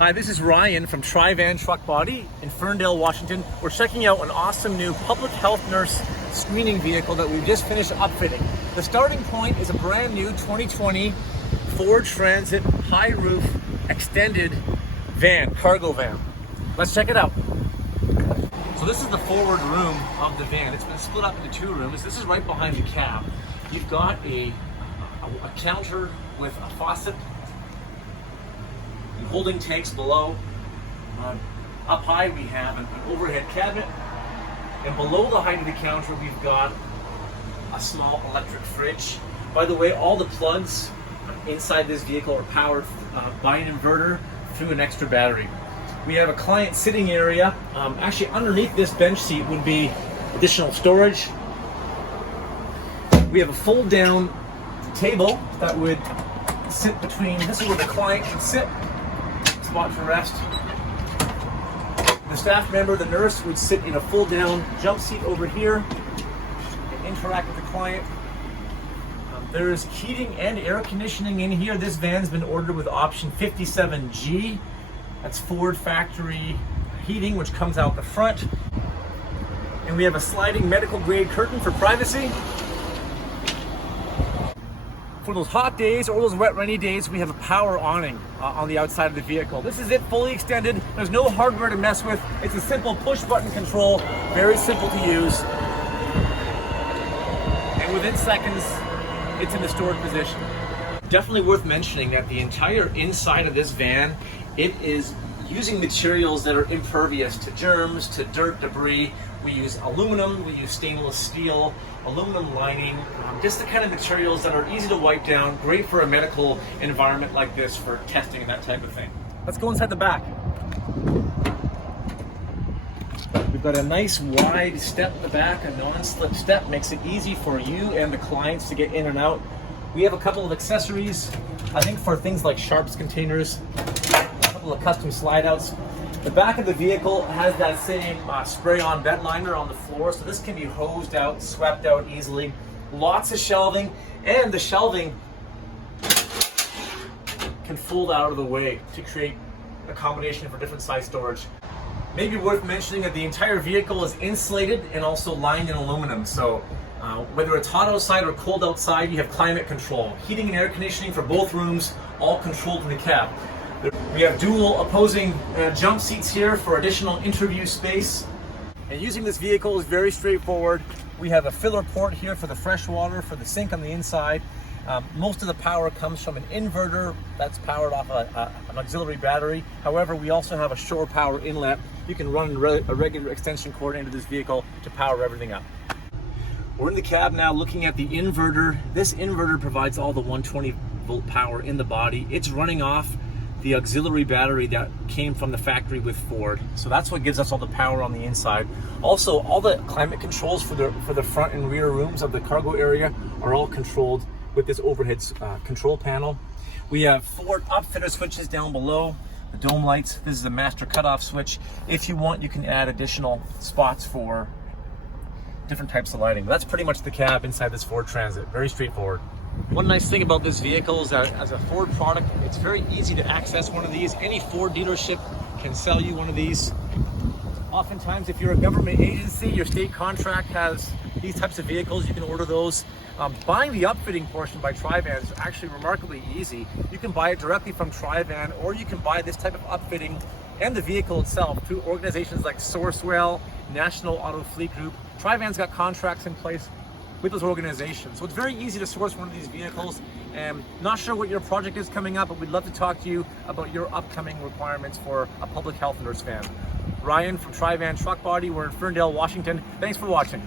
Hi, this is Ryan from TriVan Truck Body in Ferndale, Washington. We're checking out an awesome new public health nurse screening vehicle that we've just finished upfitting. The starting point is a brand new 2020 Ford Transit high roof extended van, cargo van. Let's check it out. So this is the forward room of the van. It's been split up into two rooms. This is right behind the cab. You've got a counter with a faucet, and holding tanks below. Up high we have an overhead cabinet, and below the height of the counter we've got a small electric fridge. By the way, all the plugs inside this vehicle are powered by an inverter through an extra battery. We have a client sitting area. Actually underneath this bench seat would be additional storage. We have a fold down table that would sit between, this is where the client can sit, spot to rest. The staff member, the nurse, would sit in a fold down jump seat over here and interact with the client. There is heating and air conditioning in here. This van's been ordered with option 57G. That's Ford factory heating, which comes out the front. And we have a sliding medical grade curtain for privacy. For those hot days or those wet rainy days, we have a power awning on the outside of the vehicle. This is it, fully extended. There's no hardware to mess with. It's a simple push button control, very simple to use. And within seconds, it's in the stored position. Definitely worth mentioning that the entire inside of this van, it is using materials that are impervious to germs, to dirt, debris. We use aluminum, we use stainless steel, aluminum lining, just the kind of materials that are easy to wipe down, great for a medical environment like this for testing and that type of thing. Let's go inside the back. We've got a nice wide step in the back, a non-slip step, makes it easy for you and the clients to get in and out. We have a couple of accessories, I think for things like sharps containers, a couple of custom slide outs. The back of the vehicle has that same spray-on bed liner on the floor, so this can be hosed out, swept out easily. Lots of shelving, and the shelving can fold out of the way to create accommodation for different size storage. Maybe worth mentioning that the entire vehicle is insulated and also lined in aluminum, so whether it's hot outside or cold outside, you have climate control. Heating and air conditioning for both rooms, all controlled from the cab. We have dual opposing jump seats here for additional interview space. And using this vehicle is very straightforward. We have a filler port here for the fresh water, for the sink on the inside. Most of the power comes from an inverter that's powered off an auxiliary battery. However, we also have a shore power inlet. You can run a regular extension cord into this vehicle to power everything up. We're in the cab now looking at the inverter. This inverter provides all the 120 volt power in the body. It's running off the auxiliary battery that came from the factory with Ford. So that's what gives us all the power on the inside. Also, all the climate controls for the front and rear rooms of the cargo area are all controlled with this overhead control panel. We have Ford upfitter switches down below, the dome lights. This is a master cutoff switch. If you want, you can add additional spots for different types of lighting. That's pretty much the cab inside this Ford Transit. Very straightforward. One nice thing about this vehicle is that as a Ford product, it's very easy to access one of these. Any Ford dealership can sell you one of these. Oftentimes, if you're a government agency, your state contract has these types of vehicles, you can order those. Buying the upfitting portion by TriVan is actually remarkably easy. You can buy it directly from TriVan, or you can buy this type of upfitting and the vehicle itself through organizations like Sourcewell, National Auto Fleet Group. TriVan's got contracts in place with those organizations. So it's very easy to source one of these vehicles. And not sure what your project is coming up, but we'd love to talk to you about your upcoming requirements for a public health nurse van. Ryan from TriVan Truck Body, we're in Ferndale, Washington. Thanks for watching.